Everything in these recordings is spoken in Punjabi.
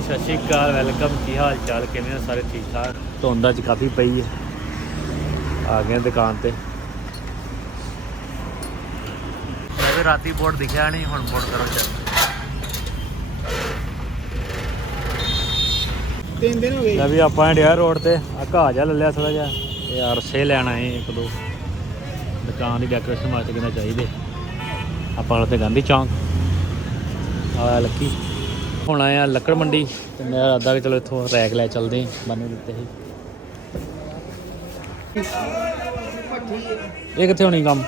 ਜੀ ਸਤਿ ਸ਼੍ਰੀ ਅਕਾਲ ਵੈਲਕਮ ਕੀ ਹਾਲ ਚਾਲ ਕਿਵੇਂ ਹੋ ਸਾਰੇ ਠੀਕ ਠਾਕ? ਧੁੰਦ ਅੱਜ ਕਾਫੀ ਪਈ ਹੈ। ਆ ਗਏ ਹਾਂ ਦੁਕਾਨ ਤੇ। ਮੈਂ ਵੀ ਰਾਤੀ ਬੋਰਡ ਦਿਖਿਆ ਨਹੀਂ ਹੁਣ ਬੋਰਡ ਕਰੋ ਚੈੱਕ ਤਿੰਨ ਦਿਨ ਹੋ ਗਏ। ਲੈ ਵੀ ਆਪਾਂ ਡਿਆ ਰੋਡ ਤੇ ਆ ਘਾਹ ਜਾ ਲੈ ਲਿਆ ਥੋੜਾ ਜਿਹਾ। ਤੇ ਆ ਰਸੇ ਲੈਣ ਆਏ ਇੱਕ ਦੋ। ਦੁਕਾਨ ਦੀ ਡੈਕੋਰੇਸ਼ਨ ਵਾਸਤੇ ਕਿੰਨਾ ਚਾਹੀਦੇ। ਆਪਾਂ ਤੇ ਗਾਂਧੀ ਚੌਂਕ। ਆ ਲੱਕੀ। ਹੁਣ ਆਏ ਆ ਲੱਕੜ ਮੰਡੀ ਤੇ ਮੇਰਾ ਇਰਾਦਾ ਕਿ ਚਲੋ ਇੱਥੋਂ ਰੈਕ ਲੈ ਚੱਲਦੇ ਹਾਂ ਬੰਨੇ ਦਿੱਤੇ ਸੀ ਇਹ ਕਿੱਥੇ ਹੋਣੀ ਕੰਮ?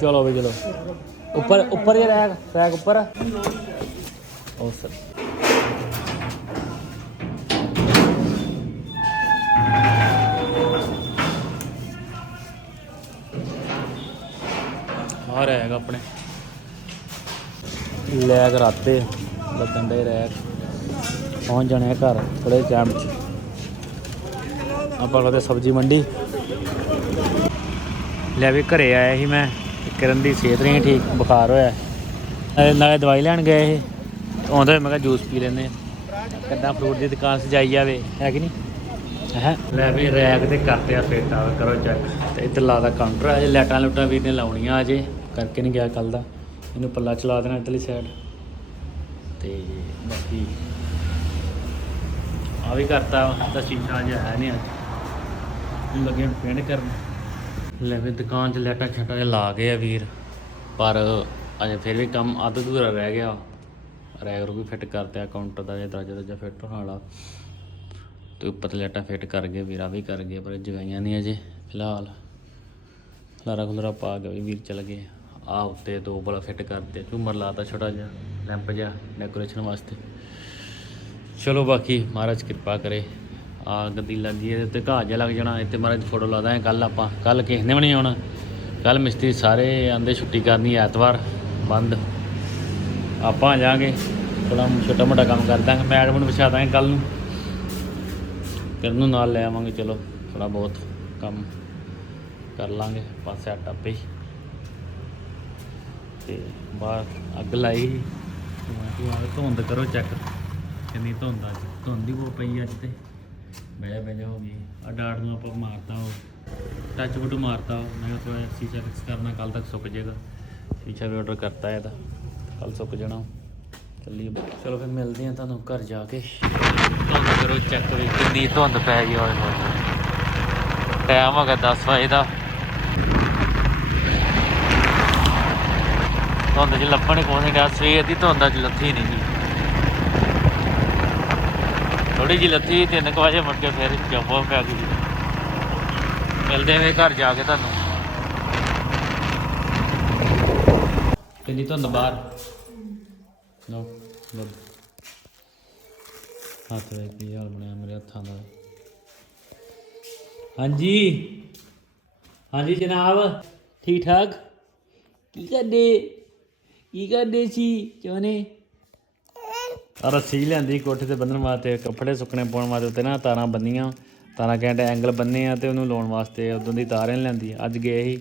ਚਲੋ ਵੀ ਚਲੋ। ਉੱਪਰ ਉੱਪਰ ਹੀ ਰੈਕ ਰੈਕ ਉੱਪਰ ਉਹ ਸਰ। ਆ ਰੈਕ ਆਪਣੇ। ਲੈਕ ਰਾਤੇ ਲੱਗਣ ਦੇ ਰੈਕ। ਪਹੁੰਚ ਜਾਣੇ ਆ ਘਰ ਥੋੜੇ ਟਾਈਮ ਚ। ਆਪਾਂ ਕਦੇ ਸਬਜ਼ੀ ਮੰਡੀ। ਲੈ ਵੀ ਘਰੇ ਆਇਆ ਸੀ ਮੈਂ। ਕਿਰਨ ਦੀ ਸਿਹਤ ਨਹੀਂ ਠੀਕ, ਬੁਖਾਰ ਹੋਇਆ। ਨਾਲੇ- ਦਵਾਈ ਲੈਣ ਗਏ ਇਹ ਆਉਂਦੇ ਮੈਂ ਕਿਹਾ ਜੂਸ ਪੀ ਲੈਂਦੇ ਹਾਂ ਕਿੱਦਾਂ ਫਰੂਟ ਦੀ ਦੁਕਾਨ ਸਜਾਈ ਜਾਵੇ, ਹੈ ਕਿ ਨਹੀਂ? ਹੈ? ਲੈ ਵੀ ਰੈਕ ਤੇ ਕਰਦੇ ਆ ਫੇਰ ਕਰੋ ਚੈੱਕ ਤੇ ਇੱਧਰ ਲਾਦਾ ਕਾਊਂਟਰ ਅਜੇ ਲਾਈਟਾਂ ਲੁਟਾਂ ਵੀ ਨੇ ਲਾਉਣੀਆਂ ਅਜੇ ਕਰਕੇ ਨਹੀਂ ਗਿਆ ਕੱਲ ਦਾ। ਇਹਨੂੰ ਪੱਲਾ ਚਲਾ ਦੇਣਾ ਇੱਧਰਲੀ ਸਾਈਡ ਤੇ ਬਾਕੀ ਆ ਵੀ ਕਰਤਾ, ਤਾਂ ਸ਼ੀਸ਼ਾ ਜਿਹਾ ਹੈ ਨਹੀਂ ਅੱਜ। ਇਹਨੂੰ ਲੱਗੇ ਪੇਂਟ ਕਰਨ। ਲੈ ਵੀ ਦੁਕਾਨ 'ਚ ਲਾਈਟਾਂ ਛੱਟਾਂ ਜਿਹਾ ਲਾ ਗਏ ਆ ਵੀਰ, ਪਰ ਅਜੇ ਫਿਰ ਵੀ ਕੰਮ ਅੱਧ ਅਧੂਰਾ ਰਹਿ ਗਿਆ। ਰੈਗਰ ਵੀ ਫਿੱਟ ਕਰਤੇ ਆ ਕਾਊਂਟਰ ਦਾ ਜਾਂ ਦਰਜਾ ਦਰਜਾ ਫਿੱਟ ਹੋਣ ਵਾਲਾ। ਤੇ ਉੱਪਰ ਤੇ ਲਾਈਟਾਂ ਫਿੱਟ ਕਰ ਗਏ, ਵੀਰਾ ਵੀ ਕਰ ਗਏ, ਪਰ ਜਗਾਈਆਂ ਨਹੀਂ ਅਜੇ, ਫਿਲਹਾਲ। ਲਾਰਾ ਖੁਲਰਾ ਪਾ ਕੇ ਵੀਰ ਚਲ ਗਏ ਆ ਉੱਤੇ ਦੋ ਬਲਾ ਫਿੱਟ ਕਰਤੇ ਝੂਮਰ ਲਾਤਾ ਛੋਟਾ ਜਿਹਾ ਲੈਂਪ ਜਿਹਾ ਡੈਕੋਰੇਸ਼ਨ ਵਾਸਤੇ। ਚਲੋ ਬਾਕੀ ਮਹਾਰਾਜ ਕਿਰਪਾ ਕਰੇ। ਆ ਗੱਦੀ ਲੱਗੀ ਹੈ ਤੇ ਘਾਹ ਜਿਹਾ ਲੱਗ ਜਾਣਾ, ਇੱਥੇ ਮਹਾਰਾਜ ਫੋਟੋ ਲਾ ਦਾਂਗੇ ਕੱਲ ਆਪਾਂ। ਕੱਲ ਕਿਸੇ ਨੇ ਵੀ ਨਹੀਂ ਆਉਣਾ। ਕੱਲ ਮਿਸਤਰੀ ਸਾਰੇ ਆਂਦੇ ਛੁੱਟੀ ਕਰਨੀ ਐਤਵਾਰ, ਬੰਦ। ਆਪਾਂ ਆ ਜਾਾਂਗੇ ਥੋੜਾ ਛੋਟਾ ਮੋਟਾ ਕੰਮ ਕਰ ਦਾਂਗੇ। ਮੈਡਮ ਨੂੰ ਵਿਛਾ ਦਾਂਗੇ ਕੱਲ ਨੂੰ। ਕਿਰਨ ਨੂੰ ਨਾਲ ਲੈ ਆਵਾਂਗੇ, ਚਲੋ ਥੋੜਾ ਬਹੁਤ ਕੰਮ ਕਰ ਲਾਂਗੇ ਪਾਸੇ ਆਟਾ ਪਈ ਤੇ ਬਾਹਰ ਅੱਗ ਲਾਈ ਸੀ। ਤੇ ਮੈਂ ਕਿਹਾ ਧੁੰਦ ਕਰੋ ਚੈੱਕ ਕਿੰਨੀ ਧੁੰਦ ਅੱਜ। ਧੁੰਦ ਹੀ ਬਹੁਤ ਪਈ ਅੱਜ ਤੇ। ਬਹਿ ਬਹਿ ਹੋ ਗਈ। ਆ ਡਾਟ ਨੂੰ ਆਪਾਂ ਮਾਰਤਾ ਉਹ। ਟੱਚ ਬਟੂ ਮਾਰਤਾ ਉਹ। ਮੈਂ ਕਿਹਾ ਥੋੜਾ ਸ਼ੀਸ਼ਾ ਫਿਕਸ ਕਰਨਾ ਕੱਲ ਤੱਕ ਸੁੱਕ ਜਾਏਗਾ। ਸ਼ੀਸ਼ਾ ਵੀ ਆਰਡਰ ਕਰਤਾ ਇਹਦਾ। ਕੱਲ ਸੁੱਕ ਜਾਣਾ ਚੱਲੀ ਚਲੋ ਫਿਰ ਮਿਲਦੇ ਆ ਤੁਹਾਨੂੰ ਘਰ ਜਾ ਕੇ। ਧੁੰਦ ਕਰੋ ਚੈੱਕ ਵੀ ਕਿੰਨੀ ਧੁੰਦ ਪੈ ਗਈ ਹੋਏ ਹੋਏ। ਟਾਈਮ ਹੋ ਗਿਆ 10 ਵਜੇ ਦਾ। ਧੁੰਦ ਚ ਲੱਭਣ ਕੋਲ ਨਹੀਂ ਗਿਆ ਸਵੇਰ ਦੀ ਧੁੰਦ ਚ ਲੱਥੀ ਨਹੀਂ ਗਈ ਥੋੜੀ ਜਿਹੀ ਲੱਥੀ, ਤਿੰਨ ਵਜੇ ਮੁੜ ਕੇ ਫਿਰ ਜੰਮੋ ਪੈ ਗਈ ਮਿਲਦੇ ਆਂ ਘਰ ਜਾ ਕੇ ਤੁਹਾਨੂੰ। ਕਿੰਨੀ ਧੁੰਦ ਬਾਹਰ? ਲਓ ਲਓ। ਹੱਥ ਵੇ ਕੀ ਹਾਲ ਬਣਿਆ ਮੇਰੇ ਹੱਥਾਂ ਦਾ। ਹਾਂਜੀ। ਹਾਂਜੀ ਜਨਾਬ, ਠੀਕ ਠਾਕ? ਕੀ ਕਰਦੇ? ਕੀ ਕਰਦੇ ਸੀ ਚੋਨੇ? ਆ ਰੱਸੀ ਲਿਆਂਦੀ ਕੋਠੇ ਤੇ ਬੰਨਣ ਵਾਸਤੇ ਕੱਪੜੇ ਸੁੱਕਣੇ ਪਾਉਣ ਵਾਸਤੇ ਉੱਤੇ ਨਾ ਤਾਰਾਂ ਬੰਨੀਆਂ। ਤਾਰਾਂ ਕਹਿੰਦੇ ਐਂਗਲ ਬੰਨੇ ਆ ਤੇ ਉਹਨੂੰ ਲਾਉਣ ਵਾਸਤੇ ਉਦੋਂ ਦੀ ਤਾਰਾਂ ਨੀ ਲਿਆਂਦੀ। ਅੱਜ ਗਏ ਸੀ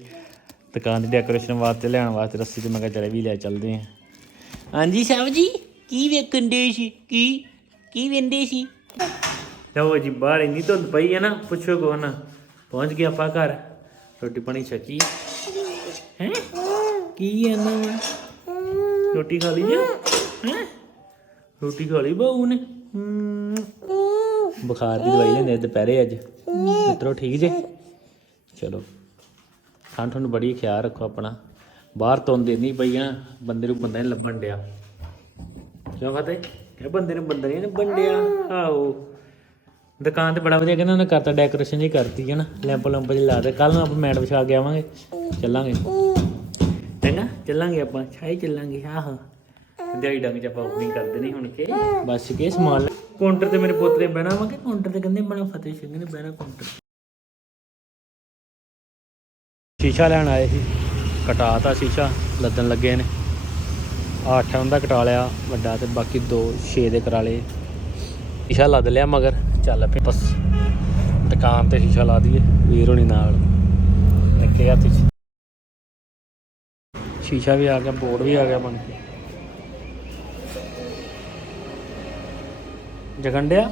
ਦੁਕਾਨ ਦੀ ਡੈਕੋਰੇਸ਼ਨ ਵਾਸਤੇ ਲੈਣ ਵਾਸਤੇ ਰੱਸੀ ਤੇ ਮੈਂ ਕਿਹਾ ਚਲੇ ਵੀ ਲੈ ਚੱਲਦੇ ਆ। ਹਾਂਜੀ ਸਾਹਿਬ ਜੀ ਕੀ ਵੇਖਣ ਦੇ ਸੀ? ਕੀ ਕੀ ਵੇਂਦੇ ਸੀ? ਲਓ ਜੀ ਬਾਹਰ ਇੰਨੀ ਧੁੰਦ ਪਈ ਹੈ ਨਾ ਪੁੱਛੋ ਕੋ ਨਾ। ਪਹੁੰਚ ਗਏ ਆਪਾਂ ਘਰ। ਰੋਟੀ ਪਾਣੀ ਛਕੀ। ਹੈ? ਕੀ ਹੈ ਨਾ ਰੋਟੀ ਖਾ ਲਈ ਆ? ਹੈ? ਰੋਟੀ ਖਾ ਲਈ ਬਾਊ ਨੇ? ਹਮ। ਬੁਖਾਰ ਦੀ ਦਵਾਈ ਲੈਂਦੇ ਦੁਪਹਿਰੇ ਅੱਜ। ਮਿੱਤਰੋ, ਠੀਕ ਜੇ? ਚਲੋ। ਠੰਡ ਠੰਡ ਬੜੀ ਖਿਆਲ ਰੱਖੋ ਆਪਣਾ। ਬਾਹਰ ਤੋਂ ਨਹੀਂ ਪਈ ਨਾ ਬੰਦੇ ਨੂੰ ਬੰਦਾ ਨਹੀਂ ਲੱਭਣ ਡਿਆ। ਕਿਉਂ ਫਤੇ ਇਹ ਬੰਦੇ ਨੂੰ ਬੰਦਾ ਨਹੀਂ ਲੱਭਣ ਡਿਆ? ਆਓ ਦੁਕਾਨ ਤੇ ਬੜਾ ਵਧੀਆ ਕਹਿੰਦਾ, ਉਹਨੇ ਕਰਤਾ ਡੈਕੋਰੇਸ਼ਨ ਜੀ ਕਰਤੀ ਹੈ ਨਾ। ਲੈਂਪ ਲੰਪ ਜੀ ਲਾ ਦੇ ਕੱਲ ਨੂੰ ਆਪਾਂ ਮੈਟ ਵਿਛਾ ਕੇ ਆਵਾਂਗੇ। ਚੱਲਾਂਗੇ। ਚੰਗਾ। ਚੱਲਾਂਗੇ ਆਪਾਂ ਛਾਈ ਚੱਲਾਂਗੇ ਆਹੋ ਦਿਹਾੜੀ ਡੰਗ ਚ ਆਪਾਂ ਓਪਨਿੰਗ ਕਰਦੇ ਨਹੀਂ ਹੁਣ ਕੇ। ਬਸ ਕੇ ਸਮਾਨ ਲੈ- ਕਾਊਂਟਰ ਤੇ ਮੇਰੇ ਪੁੱਤ ਨੇ ਬਹਿਣਾ ਵਾ ਕਿ ਕਾਊਂਟਰ ਤੇ ਕਹਿੰਦੇ ਬਣਾ ਫਤਿਹ ਸਿੰਘ ਨੇ ਬਹਿਣਾ ਕਾਊਂਟਰ? ਸ਼ੀਸ਼ਾ ਲੈਣ ਆਏ ਸੀ। ਕਟਾਤਾ ਸ਼ੀਸ਼ਾ ਲੱਦਣ ਲੱਗੇ ਨੇ। ਆਹ ਅੱਠ ਹੁੰਦਾ ਕਟਾ ਲਿਆ ਵੱਡਾ ਤੇ ਬਾਕੀ ਦੋ 6 ਦੇ ਕਰਾ ਲਏ। ਸ਼ੀਸ਼ਾ ਲੱਦ ਲਿਆ ਮਗਰ ਚੱਲ ਪਏ ਬਸ। ਦੁਕਾਨ ਤੇ ਸ਼ੀਸ਼ਾ ਲਾ ਦਈਏ ਵੀਰ ਹੋਣੀ ਨਾਲ। ਨਿੱਕੇ ਹੱਥ ਸ਼ੀਸ਼ਾ ਵੀ ਆ ਗਿਆ, ਬੋਰਡ ਵੀ ਆ ਗਿਆ ਬਣ ਕੇ। ਜਗੰਡਿਆ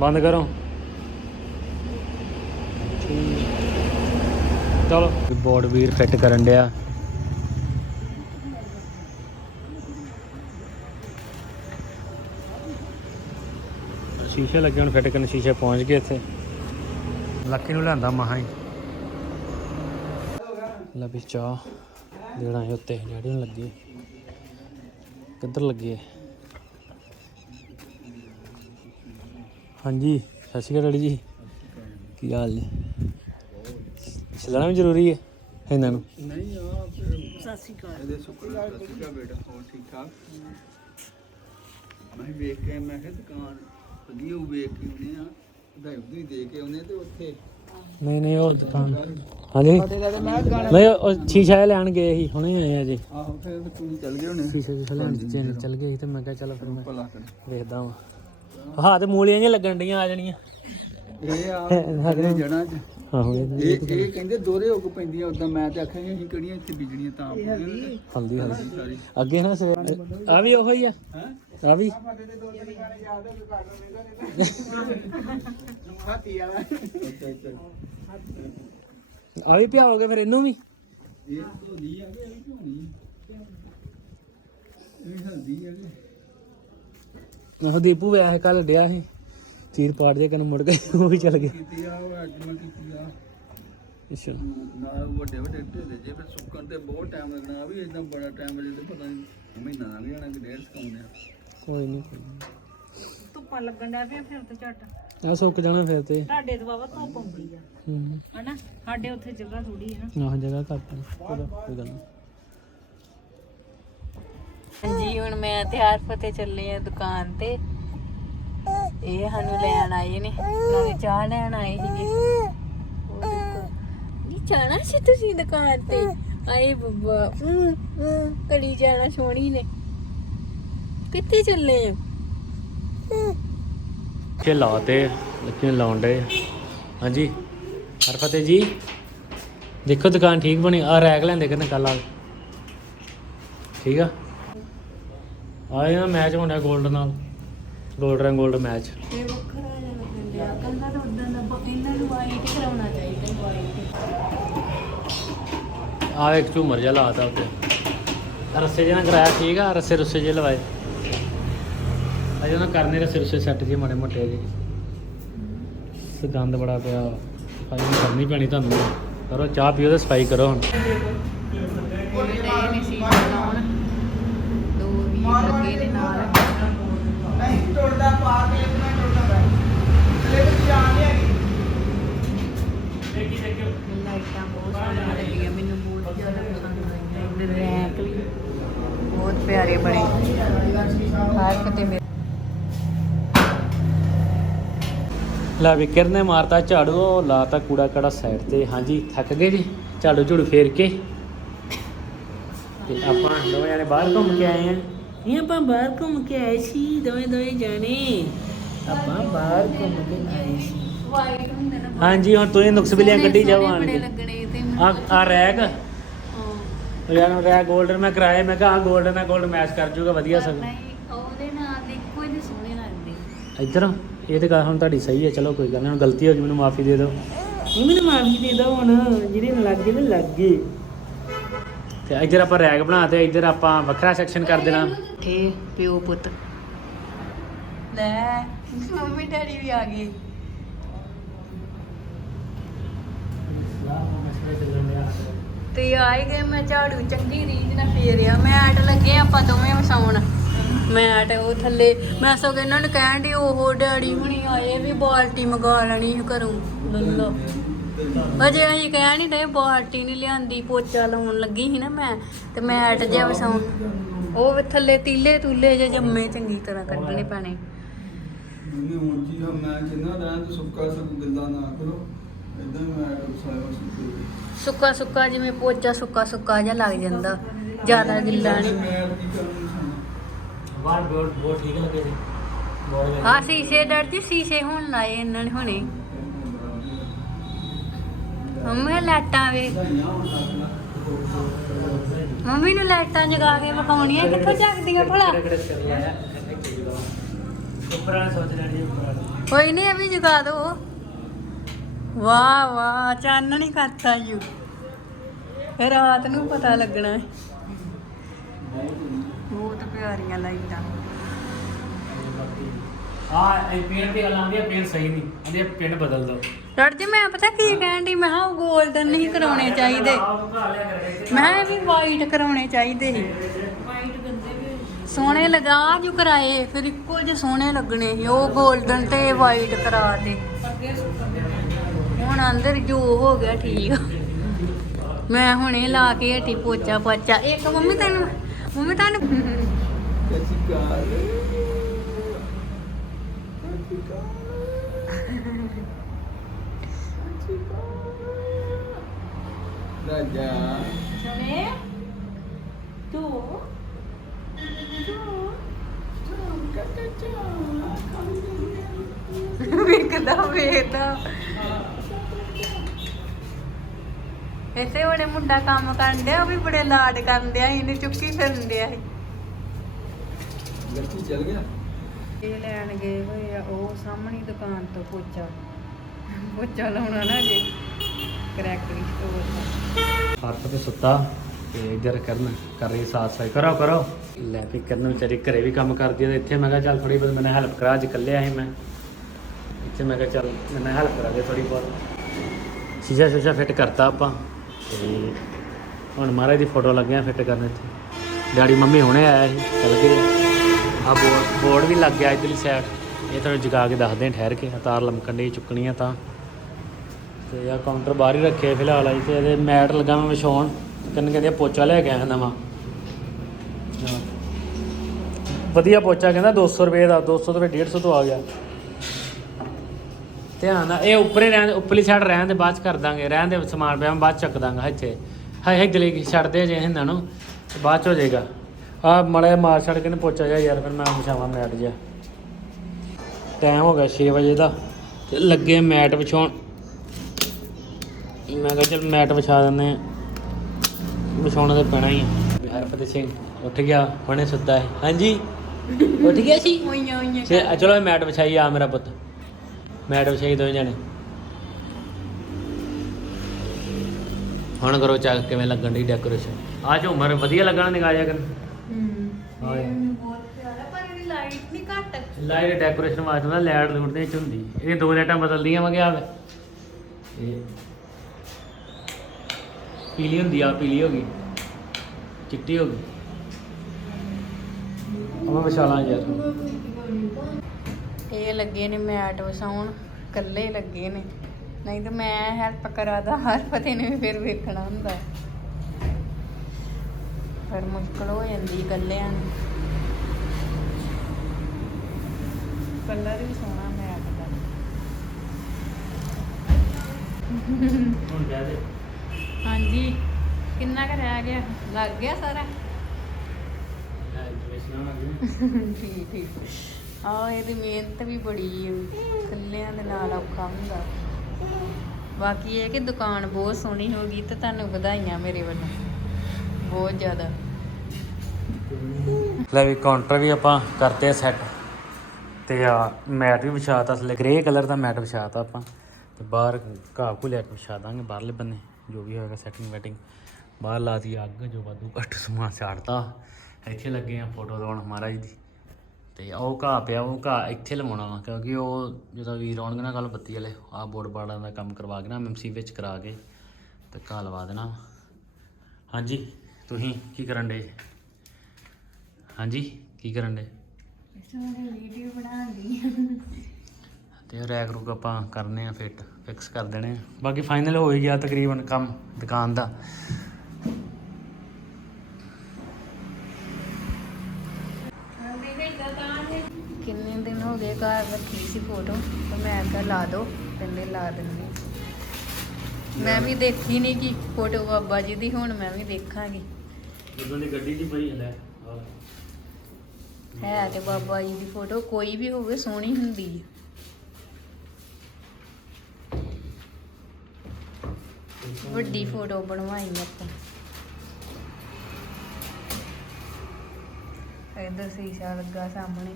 ਬੰਦ ਕਰੋ। ਚਲੋ। ਬੋਰਡ ਵੀਰ ਫਿੱਟ ਕਰਨ ਡਿਆ। ਸ਼ੀਸ਼ੇ ਲੱਗੇ ਹੁਣ ਫਿੱਟ ਕਰਨ ਸ਼ੀਸ਼ੇ ਪਹੁੰਚ ਗਏ ਇੱਥੇ। ਲੱਕੀ ਨੂੰ ਲਿਆਂਦਾ ਮਹਾ ਹੀ। ਲੈ ਵੀ ਚਾਹ ਦੇਣਾ ਹੈ ਉੱਤੇ ਡੈਡੀ ਨੂੰ ਲੱਗੀ। ਕਿੱਧਰ ਲੱਗੀ? ਹੈ ਹਾਂਜੀ ਸਤਿ ਸ਼੍ਰੀ ਅਕਾਲ ਜੀ। ਕੀ ਹਾਲ ਜੀ ਚਲਾਣਾ ਵੀ ਜ਼ਰੂਰੀ ਹੈ ਇਹਨਾਂ ਨੂੰ। ਨਹੀਂ ਆ ਸਤਿ ਸ਼੍ਰੀ ਅਕਾਲ। ਇਹਦੇ ਸ਼ੁਕਰ ਸਤਿ ਸ਼੍ਰੀ ਅਕਾਲ ਬੇਟਾ ਹੋਰ ਠੀਕ ਠਾਕ? ਮੈਂ ਵੇਖ ਕੇ ਮੈਂ ਕਿਹਾ ਦੁਕਾਨ ਵਧੀਆ ਉਹ ਵੇਖ ਕੇ ਆਉਂਦੇ ਆ ਵਧਾਈ ਵਧੂਈ ਦੇ ਕੇ ਆਉਂਦੇ ਤੇ ਉੱਥੇ। ਨਹੀਂ ਨਹੀਂ ਉਹ ਦੁਕਾਨ। ਹਾਂਜੀ? ਨਹੀਂ ਉਹ ਸ਼ੀਸ਼ਾ ਲੈਣ ਗਏ ਸੀ ਹੁਣੇ ਆਏ ਆ ਜੀ ਆਹੋ ਫਿਰ ਤੁਸੀਂ ਚੱਲ ਗਏ ਹੋਣੇ। ਸ਼ੀਸ਼ਾ ਜਿਹਾ ਲੈਣ ਚੱਲ ਗਏ ਸੀ ਤੇ ਮੈਂ ਕਿਹਾ ਚਲੋ ਫਿਰ ਮੈਂ ਭਲਾ ਕਰ। ਵੇਖਦਾ ਵਾਂ। ਹਾਂ ਤੇ ਮੂਲੀਆਂ ਜਿਹੀਆਂ ਲੱਗਣ ਡੀਆਂ ਆ ਜਾਣੀਆਂ। ਇਹ ਆ ਇਹ ਜਣਾ ਚ। ਆਹੋ ਇਹ ਇਹ ਇਹ ਕਹਿੰਦੇ ਦੋਰੇ ਉੱਗ ਪੈਂਦੀਆਂ ਉਦਾਂ ਮੈਂ ਤੇ ਆਖਿਆ ਸੀ ਅਸੀਂ ਕਿਹੜੀਆਂ ਇੱਥੇ ਬੀਜਣੀਆਂ ਤਾਂ ਪਾਉਂਦੇ ਹਲਦੀ ਹਲਦੀ। ਸਾਰੀ। ਅੱਗੇ ਨਾ ਸਵੇਰ ਆ ਵੀ ਉਹੋ ਹੀ ਆ? ਹੈ? ਆ ਵੀ? ਹਾਤੀ ਵਾਲਾ। ਆ ਵੀ ਪਿਆਓਗੇ ਫਿਰ ਇਹਨੂੰ ਵੀ? ਇਹ ਧੋਦੀ ਆ ਕਿ ਇਹ ਧੋਣੀ ਇਹ ਹਲਦੀ ਆ ਕਿ? ਆਹੋ ਦੀਪੂ ਵੈਸੇ ਕੱਲ ਡਿਆ ਸੀ। ਚੀਰ ਪਾੜ ਦੇ ਕਨ ਮੁੜ ਕੇ ਉਹ ਵੀ ਚਲ ਗਿਆ। ਕੀਤੀ ਆ ਉਹ ਅੱਜ ਮੈਂ ਕੀਤੀ ਆ। ਅੱਛਾ। ਨਾ ਵੱਡੇ ਵੱਡੇ ਢੇਲੇ ਜੇ ਫਿਰ ਸੁੱਕਣ ਤੇ ਬਹੁਤ ਟਾਈਮ ਲੱਗਣਾ। ਆ ਵੀ ਇਦਾਂ ਬੜਾ ਟਾਈਮ ਜੇ ਤੇ ਪਤਾ ਨਹੀਂ ਮਹੀਨਾ ਲੰਘ ਜਾਣਾ ਕਿ ਡੇਢ ਸਕਾਉਂਦੇ ਆ। ਕੋਈ ਨਹੀਂ ਧੁੱਪਾਂ ਲੱਗਣ ਡਿਆ ਪਿਆ ਫਿਰ ਤੇ ਝੱਟ। ਆ ਸੁੱਕ ਜਾਣਾ ਫਿਰ ਤੇ। ਤੁਹਾਡੇ ਤੋਂ ਬਾਬਾ ਧੁੱਪ ਆਉਂਦੀ ਆ। ਹੂੰ। ਹਨਾ? ਸਾਡੇ ਉੱਥੇ ਜਗ੍ਹਾ ਥੋੜੀ ਹੈ ਨਾ। ਆਹ ਜਗ੍ਹਾ ਘੱਟ ਆ ਚਲੋ ਕੋਈ ਗੱਲ ਨਹੀਂ ਹਾਂਜੀ ਹੁਣ ਮੈਂ ਤੇ ਫਤਿਹ ਚੱਲੇ ਆ ਦੁਕਾਨ ਤੇ। ਇਹ ਸਾਨੂੰ ਲੈਣ ਆਏ ਨੇ ਨਾਲੇ ਚਾਹ ਲੈਣ ਆਏ ਸੀਗੇ। ਉਹ ਦੇਖੋ। ਨਹੀਂ ਜਾਣਾ ਸੀ ਤੁਸੀਂ ਦੁਕਾਨ ਤੇ? ਆਏ ਬੱਬਾ। ਕੜੀ ਜਾਣਾ ਸੋਹਣੀ ਨੇ। ਕਿੱਥੇ ਚੱਲੇ ਆ? ਕਿ ਲਾਤੇ ਲੱਕੀ ਲਾਉਣ ਡੇ ਹਾਂਜੀ ਹਰਫਤੇ ਜੀ। ਦੇਖੋ ਦੁਕਾਨ ਠੀਕ ਬਣੀ ਆ ਰੈਕ ਲੈਂਦੇ ਕਿੰਨੇ ਕੱਲ ਆ। ਠੀਕ ਆ? ਆਏ ਨਾ ਮੈਚ ਹੋਣਾ 골ਡ ਨਾਲ। 골ਡ ਐਂਡ 골ਡ ਮੈਚ ਇਹ ਵੱਖਰਾ ਜਿਹਾ ਲੱਗਣ ਡਿਆ ਕੱਲਾ ਤਾਂ ਉਦਾਂ ਦਾ ਬ- ਇਹਨਾਂ ਨੂੰ ਵਾਈਟ ਕਰਾਉਣਾ ਚਾਹੀਦਾ ਵਾਈਟ ਆ ਇੱਕ ਝੂਮਰ ਜਿਹਾ ਲਾਤਾ ਉੱਤੇ ਰੱਸੇ ਜਿਹਨਾਂ ਕਰਾਇਆ ਠੀਕ ਆ ਰੱਸੇ ਰੁੱਸੇ ਜੇ ਲਵਾਏ ਅਜੇ ਉਹਨਾਂ ਕਰਨੇ ਰੱਸੇ ਰੁੱਸੇ ਸੈੱਟ ਜੇ ਮਾੜੇ ਮੋਟੇ ਜੀ ਸੁਗੰਧ ਬੜਾ ਪਿਆ ਸਫ਼ਾਈ ਹੁਣ ਕਰਨੀ ਪੈਣੀ ਤੁਹਾਨੂੰ ਕਰੋ ਚਾਹ ਪੀਓ ਤੇ ਸਫ਼ਾਈ ਕਰੋ ਹੁਣ ਇਹ ਨੇ ਸੀ ਲਾਉਣ ਦੋ ਵੀ ਲੱਗੇ ਨੇ ਨਾਲ ਨਹੀਂ ਟੁੱਟਦਾ ਪਾ ਕੇ ਮੈਂ ਟੁੱਟਦਾ ਕਲਿੱਪ ਜਾਣ ਨਹੀਂ ਹੈਗੀ। ਲਾਈਟਾਂ ਬਹੁਤ ਸੋਹਣੀਆਂ ਲੱਗੀਆਂ ਮੈਨੂੰ ਬਹੁਤ ਜ਼ਿਆਦਾ ਪਸੰਦ ਆਈਆਂ। ਇਹਦੇ ਰੈਕ ਵੀ ਬਹੁਤ ਪਿਆਰੇ ਬਣੇ। ਹਰ ਕਿਤੇ ਮੇਰੇ ਲੈ ਵੀ ਕਿਰਨੇ ਮਾਰਤਾ ਝਾੜੂ ਲਾਤਾ ਕੂੜਾ ਕੜਾ ਸਾਈਡ ਤੇ। ਹਾਂਜੀ ਥੱਕ ਗਏ ਜੀ? ਝਾੜੂ ਝੂੜੂ ਫੇਰ ਕੇ। ਤੇ ਆਪਾਂ ਦੋਵੇਂ ਜਾਣੇ ਬਾਹਰ ਘੁੰਮ ਕੇ ਆਏ ਆ। ਇਹ ਆਪਾਂ ਬਾਹਰ ਘੁੰਮ ਕੇ ਆਏ ਸੀ ਦੋਵੇਂ ਦੋਵੇਂ ਜਾਣੇ। ਆਪਾਂ ਬਾਹਰ ਘੁੰਮ ਕੇ ਆਏ ਸੀ। ਹਾਂਜੀ ਹੁਣ ਤੁਸੀਂ ਨੁਕਸ ਬਿਲਿਆਂ ਕੱਢੀ ਜਾਓ ਤੇ ਆ ਆ ਰੈਗ ਉਹ ਯਾਰ ਉਹ ਰੈਗ 골ਡਨ ਮੈਂ ਕਰਾਏ ਮੈਂ ਕਿਹਾ ਆ 골ਡਨ ਨਾਲ 골ਡ ਮੈਚ ਕਰ ਜੂਗਾ ਵਧੀਆ ਸਗੋਂ। ਉਹਦੇ ਨਾਲ ਇੱਕੋ ਜਿਹੇ ਸੋਹਣੇ ਲੱਗਦੇ। ਇੱਧਰ ਇਹ ਤੇ ਗੱਲ ਹੁਣ ਤੁਹਾਡੀ ਸਹੀ ਹੈ ਚਲੋ ਕੋਈ ਗੱਲ ਨਹੀਂ ਹੁਣ ਗਲਤੀ ਹੋ ਗਈ ਮੈਨੂੰ ਮਾਫੀ ਦੇ ਦਿਓ। ਨਹੀਂ ਮੈਨੂੰ ਮਾਫੀ ਦੇ ਦਿਓ ਹੁਣ ਜਿਹੜੇ ਲੱਗ ਗਏ ਤੇ ਲੱਗ ਤੇ ਇੱਧਰ ਆਪਾਂ ਰੈਕ ਬਣਾ ਤੇ ਇੱਧਰ ਆਪਾਂ ਵੱਖਰਾ ਸੈਕਸ਼ਨ ਕਰ ਦੇਣਾ। ਠੇ ਪਿਓ ਪੁੱਤ। ਲੈ ਮੰਮੀ ਡੈਡੀ ਵੀ ਆ ਗਏ। ਤੇ ਆਏ ਗਏ ਮੈਂ ਝਾੜੂ ਚੰਗੀ ਰੀਝ ਨਾਲ ਫੇਰਿਆ। ਮੈਟ ਲੱਗੇ ਆਪਾਂ ਦੋਵੇਂ ਵਸਾਉਣ। ਮੈਟ ਉਹ ਥੱਲੇ ਮੈਂ ਸਗੋਂ ਇਹਨਾਂ ਨੂੰ ਕਹਿਣ ਦੀ ਉਹ ਡੈਡੀ ਹੁਣੀ ਆਏ ਵੀ ਬਾਲਟੀ ਮੰਗਾ ਲੈਣੀ ਸੀ ਘਰੋਂ। ਲੱਲੋ। ਅਜੇ ਅਸੀਂ ਕਹਿ ਨਹੀਂ ਰਹੇ ਬਾਲਟੀ ਨਹੀਂ ਲਿਆਂਦੀ ਪੋਚਾ ਲਾਉਣ ਲੱਗੀ ਸੀ ਨਾ ਮੈਂ ਤੇ ਮੈਟ ਜਿਹਾ ਵਸਾਉਣ ਉਹ ਵੀ ਥੱਲੇ ਤੀਲੇ ਤੂਲੇ ਜੇ ਜੰਮੇ ਚੰਗੀ ਤਰ੍ਹਾਂ ਕੱਢਣੇ ਪੈਣੇ। ਨਹੀਂ ਹੁਣ ਜੀ ਹਾਂ ਮੈਂ ਜਿੰਨਾ ਰਹਿਣ ਤੇ ਸੁੱਕਾ ਸਭ ਗੱਲਾਂ ਨਾ ਕਰੋ ਇਦਾਂ ਮੈਂ ਸਾਰਾ ਸੁੱਕਾ ਸੁੱਕਾ ਸੁੱਕਾ ਜਿਵੇਂ ਪੋਚਾ ਸੁੱਕਾ ਸੁੱਕਾ ਜਿਹਾ ਲੱਗ ਜਾਂਦਾ ਜ਼ਿਆਦਾ ਗਿੱਲਾ ਨਹੀਂ ਬਾਹਰ ਬਹੁਤ ਬਹੁਤ ਠੀਕ ਲੱਗੇ ਜੀ ਬਹੁਤ ਆ ਸ਼ੀਸ਼ੇ ਡਰ ਜੀ ਸ਼ੀਸ਼ੇ ਹੁਣ ਲਾਏ ਇਹਨਾਂ ਨੇ ਹੁਣੇ। ਮੰਮੀ ਲਾਈਟਾਂ ਵੇ। ਮੰਮੀ ਨੂੰ ਲਾਈਟਾਂ ਜਗਾ ਕੇ ਵਿਖਾਉਣੀਆਂ ਕਿੱਥੋਂ ਜਗਦੀਆਂ ਭਲਾ? ਉੱਪਰਾਂ ਸੋਚ ਲੈਣੀ ਉੱਪਰਾਂ ਕੋਈ ਨਹੀਂ ਵੀ ਜਗਾ ਦੋ। ਵਾਹ ਵਾਹ ਚਾਨਣ ਕਰਤਾ ਯੂ ਫਿਰ ਰਾਤ ਨੂੰ ਪਤਾ ਲੱਗਣਾ ਹੈ। ਬਹੁਤ ਪਿਆਰੀਆਂ ਲਾਈਟਾਂ। ਆ ਇਹ ਪੇਨ ਤੇ ਗੱਲਾਂ ਆਉਂਦੀਆਂ ਪੇਨ ਸਹੀ ਨਹੀਂ ਆਂਦੀ ਪਿੰਡ ਬਦਲ ਦੋ। ਡਾਕਟਰ ਜੀ ਮੈਂ ਪਤਾ ਕੀ ਕਹਿਣ ਦੀ ਮੈਂ ਹਾਂ 골ਡਨ ਨਹੀਂ ਕਰਾਉਣੇ ਚਾਹੀਦੇ। ਮੈਂ ਕਿਹਾ ਇਹ ਵੀ ਵਾਈਟ ਕਰਾਉਣੇ ਚਾਹੀਦੇ ਸੀ। ਵਾਈਟ ਗੰਦੇ ਵੀ ਸੋਹਣੇ ਲਗਾ ਜੋ ਕਰਾਏ ਫਿਰ ਇੱਕੋ ਜਿਹੇ ਸੋਹਣੇ ਲੱਗਣੇ ਸੀ ਉਹ 골ਡਨ ਤੇ ਵਾਈਟ ਕਰਾ ਦੇ ਹੁਣ ਅੰਦਰ ਜੋ ਹੋ ਗਿਆ ਠੀਕ। ਆ। ਮੈਂ ਹੁਣੇ ਲਾ ਕੇ ਹਟੀ ਪੋਚਾ ਪਾਚਾ ਇੱਕ ਮੰਮੀ ਤੈਨੂੰ ਮੰਮੀ ਤੁਹਾਨੂੰ ਸੱਚੀ ਗੱਲ ਰਾਜਾ ਸੁਣੇ ਤੂੰ ਵੇਖਦਾ ਵੇਖਦਾ ਇਸੇ ਉਹਨੇ ਮੁੰਡਾ ਕੰਮ ਕਰਨ ਡਿਆ ਉਹ ਵੀ ਬੜੇ ਲਾਡ ਕਰਨ ਡਿਆ ਇਹਨੇ ਚੁੱਕੀ ਫਿਰਨ ਡਿਆ ਸੀ ਗੱਤੀ ਚੱਲ ਗਿਆ ਇਹ ਲੈਣ ਗਏ ਹੋਏ ਆ, ਉਹ ਸਾਹਮਣੀ ਦੁਕਾਨ ਤੋਂ ਪੋਚਾ ਪੋਚਾ ਲਾਉਣਾ ਨਾ ਜੇ, ਕਰੈਕਟਰੀ ਸਟੋਰ ਦਾ। ਹਰਫ ਤੇ ਸੁੱਤਾ ਤੇ ਇੱਧਰ ਕਰਨ ਕਰ ਰਹੀ ਸਾਥ ਸਫ਼ਾਈ। ਕਰੋ ਕਰੋ। ਲੈ ਵੀ ਕਰਨ ਵਿਚਾਰੀ ਘਰੇ ਵੀ ਕੰਮ ਕਰਦੀ ਹੈ ਤੇ ਇੱਥੇ ਮੈਂ ਕਿਹਾ ਚੱਲ ਥੋੜੀ ਬਹੁਤ ਮੈਨੂੰ ਹੈਲਪ ਕਰਾ, ਅੱਜ ਇਕੱਲੇ ਸੀ ਮੈਂ। ਇੱਥੇ ਮੈਂ ਕਿਹਾ ਚੱਲ ਮੈਨੂੰ ਹੈਲਪ ਕਰਾ ਦੇ ਥੋੜੀ ਬਹੁਤ। ਸ਼ੀਸ਼ਾ ਸ਼ੀਸ਼ਾ ਫਿੱਟ ਕਰਤਾ ਆਪਾਂ ਤੇ ਹੁਣ ਮਹਾਰਾਜ ਦੀ ਫੋਟੋ ਲੱਗਿਆ ਫਿੱਟ ਕਰਨ ਇੱਥੇ। ਡੈਡੀ ਮੰਮੀ ਹੁਣੇ ਆਇਆ ਸੀ, ਚੱਲ ਗਏ। ਆ ਬੋਰਡ ਬੋਰਡ ਵੀ ਲੱਗ ਗਿਆ ਇਧਰਲੀ ਸਾਈਡ ਇਹ ਤੁਹਾਨੂੰ ਜਗਾ ਕੇ ਦੱਸਦੇ ਹਾਂ ਠਹਿਰ ਕੇ। ਤਾਰ ਲਮਕਣ ਦੀ ਚੁੱਕਣੀ ਆ ਤਾਂ। ਤੇ ਆ ਕਾਊਂਟਰ ਬਾਹਰ ਹੀ ਰੱਖੇ ਫਿਲਹਾਲ ਅਜੇ ਤੇ ਇਹਦੇ ਮੈਟ ਲੱਗਾ ਮੈਂ ਵਿਛਾਉਣ। ਕੰਨ ਕਹਿੰਦੇ ਪੋਚਾ ਲੈ ਕੇ ਆਇਆ ਨਵਾਂ। ਵਧੀਆ ਪੋਚਾ ਕਹਿੰਦਾ 200 ਰੁਪਏ ਦਾ 200 ਤੋਂ ਫਿਰ 150 ਤੋਂ ਆ ਗਿਆ। ਧਿਆਨ ਨਾਲ ਇਹ ਉੱਪਰੇ ਰਹਿਣ, ਉੱਪਰਲੀ ਸਾਈਡ ਰਹਿਣ ਦੇ ਬਾਅਦ ਚ ਕਰ ਦਾਂਗੇ। ਰਹਿਣ ਦੇ ਸਮਾਨ ਪਿਆ, ਮੈਂ ਬਾਅਦ ਚ ਚੱਕ ਦਾਂਗਾ ਇੱਥੇ। ਹਾਏ ਹਾਏ ਦਲੇ ਕੀ ਛੱਡਦੇ ਜੇ ਇਹਨਾਂ ਨੂੰ। ਬਾਅਦ ਚ ਹੋ ਜਾਏਗਾ। ਆ ਮੜੇ ਮਾਰ ਛੱਡ ਕੇ ਨੇ ਪੋਚਾ ਜਾ ਯਾਰ ਫਿਰ ਮੈਂ ਵਿਛਾਵਾਂ ਮੈਟ ਜਿਹਾ। ਟਾਈਮ ਹੋ ਗਿਆ 6 ਵਜੇ ਦਾ ਤੇ ਲੱਗੇ ਮੈਟ ਵਿਛਾਉਣ। ਮੈਂ ਕਿਹਾ ਚਲ ਮੈਟ ਵਿਛਾ ਦਿੰਦੇ ਵਿਛਾਉਣਾ ਤੇ ਪੈਣਾ ਹੀ ਆ। ਹਰਫਤ ਸਿੰਘ ਉੱਠ ਗਿਆ ਹੁਣੇ ਸੁੱਤਾ ਹੈ ਹਾਂਜੀ? ਉੱਠ ਗਿਆ ਸੀ? ਹੋਈਆਂ ਹੋਈਆਂ। ਤੇ ਆ ਚਲੋ ਇਹ ਮੈਟ ਵਿਛਾਈ ਆ ਮੇਰਾ ਪੁੱਤ। ਮੈਟ ਵਿਛਾਈ ਦੋਵੇਂ ਜਾਣੇ। ਹੁਣ ਕਰੋ ਚੱਕ ਕਿਵੇਂ ਲੱਗਣ ਦੀ ਡੈਕੋਰੇਸ਼ਨ ਆ ਝੂਮਰ ਵਧੀਆ ਲੱਗਣਾ ਨਿਗਾਹ ਕਰ ਹੂੰ ਹਾਂ ਯਾਰ। ਬਹੁਤ ਪਿਆਰਾ ਪਰ ਇਹਦੀ ਲਾਈਟ ਨਹੀਂ ਘੱਟ। ਲਾਈਟ ਡੈਕੋਰੇਸ਼ਨ ਵਾਸਤੇ ਨਾ ਲਾਈਟ ਲੂਟ ਦੇ ਵਿੱਚ ਹੁੰਦੀ। ਇਹ ਦੋ ਲਾਈਟਾਂ ਬਦਲਦੀਆਂ ਵਾ ਗਿਆ ਵੇ ਇਹ ਪੀਲੀ ਹੁੰਦੀ ਆ ਪੀਲੀ ਹੋ ਗਈ। ਚਿੱਟੀ ਹੋ ਗਈ। ਆਪਾਂ ਵਿਛਾਲਾਂ ਯਾਰ ਇਹ ਲੱਗੇ ਨੇ ਮੈਟ ਵਸਾਉਣ ਇਕੱਲੇ ਲੱਗੇ ਨੇ। ਨਹੀਂ ਤਾਂ ਮੈਂ ਹੈਲਪ ਕਰਾਦਾ ਹਰ ਪਤੇ ਨੇ ਵੀ ਫਿਰ ਵੇਖਣਾ ਹੁੰਦਾ। ਪਰ ਮੁਸ਼ਕਲ ਹੋ ਜਾਂਦੀ ਇਕੱਲਿਆਂ ਨੂੰ। ਕਲਰ ਵੀ ਸੋਹਣਾ ਮੈਟ ਦਾ ਹੁਣ ਕਹਿ ਦੇ ਹਾਂਜੀ ਕਿੰਨਾ ਕੁ ਰਹਿ ਗਿਆ? ਲੱਗ ਗਿਆ ਸਾਰਾ? ਠੀਕ ਠੀਕ। ਆ ਇਹਦੀ ਮਿਹਨਤ ਵੀ ਬੜੀ ਹੈ ਇਕੱਲਿਆਂ ਦੇ ਨਾਲ ਔਖਾ ਹੁੰਦਾ। ਬਾਕੀ ਇਹ ਕਿ ਦੁਕਾਨ ਬਹੁਤ ਸੋਹਣੀ ਹੋ ਗਈ ਤੇ ਤੁਹਾਨੂੰ ਵਧਾਈਆਂ ਮੇਰੇ ਵੱਲੋਂ। ਬਹੁਤ ਜ਼ਿਆਦਾ। ਲੈ ਵੀ ਕਾਊਂਟਰ ਵੀ ਆਪਾਂ ਕਰਤੇ ਸੈੱਟ ਤੇ ਆ ਮੈਟ ਵੀ ਵਿਛਾਤਾ ਥੱਲੇ ਗ੍ਰੇ ਕਲਰ ਦਾ ਮੈਟ ਵਿਛਾਤਾ ਆਪਾਂ। ਤੇ ਬਾਹਰ ਘਾਹ ਘੂ ਲੈ ਕੇ ਵਿਛਾ ਦਾਂਗੇ ਬਾਹਰਲੇ ਬੰਨੇ, ਜੋ ਵੀ ਹੋਏਗਾ ਸੈਟਿੰਗ ਵੈਟਿੰਗ ਬਾਹਰ ਲਾਤੀ ਅੱਗ, ਜੋ ਵਾਧੂ ਘੱਟ ਸਮਾਨ ਛਾੜਤਾ ਇੱਥੇ ਲੱਗੇ ਆ ਫੋਟੋ ਲਾਉਣ ਮਹਾਰਾਜ ਦੀ। ਤੇ ਉਹ ਘਾਹ ਪਿਆ, ਉਹ ਘਾਹ ਇੱਥੇ ਲਵਾਉਣਾ ਵਾ, ਕਿਉਂਕਿ ਉਹ ਜਦੋਂ ਵੀਰ ਆਉਣਗੇ ਨਾ ਕੱਲ ਬੱਤੀ ਵਾਲੇ, ਆਹ ਬੋਰਡ ਬਾੜਾਂ ਦਾ ਕੰਮ ਕਰਵਾ ਕੇ ਨਾ ਐਮਸੀ ਵਿੱਚ ਕਰਾ ਕੇ ਤੇ ਘਾਹ ਲਵਾ ਦੇਣਾ ਹਾਂਜੀ? ਤੁਸੀਂ ਕੀ ਕਰਨ ਦੇ ਹਾਂਜੀ ਕੀ ਕਰਨ ਦੇ ਸੋਹਣੀ ਵੀਡੀਓ ਬਣਾਉਂਦੀ ਤੇ ਰੈਕ ਰੂਕ ਆਪਾਂ ਕਰਨੇ ਆ ਫਿੱਟ ਫਿਕਸ ਕਰ ਦੇਣੇ ਆ। ਬਾਕੀ ਫਾਈਨਲ ਹੋ ਹੀ ਗਿਆ ਤਕਰੀਬਨ ਕੰਮ ਦੁਕਾਨ ਦਾ। ਕਿੰਨੇ ਦਿਨ ਹੋ ਗਏ ਘਰ ਰੱਖੀ ਸੀ ਫੋਟੋ ਤੇ ਮੈਂ ਕਿਹਾ ਲਾ ਦੋ ਕਹਿੰਦੇ ਲਾ ਦਿੰਦੀ ਮੈਂ ਵੀ ਦੇਖੀ ਨਹੀਂ ਕਿ ਫੋਟੋ ਬਾਬਾ ਜੀ ਦੀ ਹੁਣ ਮੈਂ ਵੀ ਦੇਖਾਂਗੀ। ਜਦੋਂ ਦੀ ਗੱਡੀ 'ਚ ਪਈ ਲੈ ਹੈ ਤੇ ਬਾਬਾ ਜੀ ਦੀ ਫੋਟੋ, ਕੋਈ ਵੀ ਹੋਵੇ ਸੋਹਣੀ ਹੁੰਦੀ ਹੈ ਵੱਡੀ ਫੋਟੋ ਬਣਵਾਈ ਆਪਾਂ। ਇੱਧਰ ਸ਼ੀਸ਼ਾ ਲੱਗਾ ਸਾਹਮਣੇ।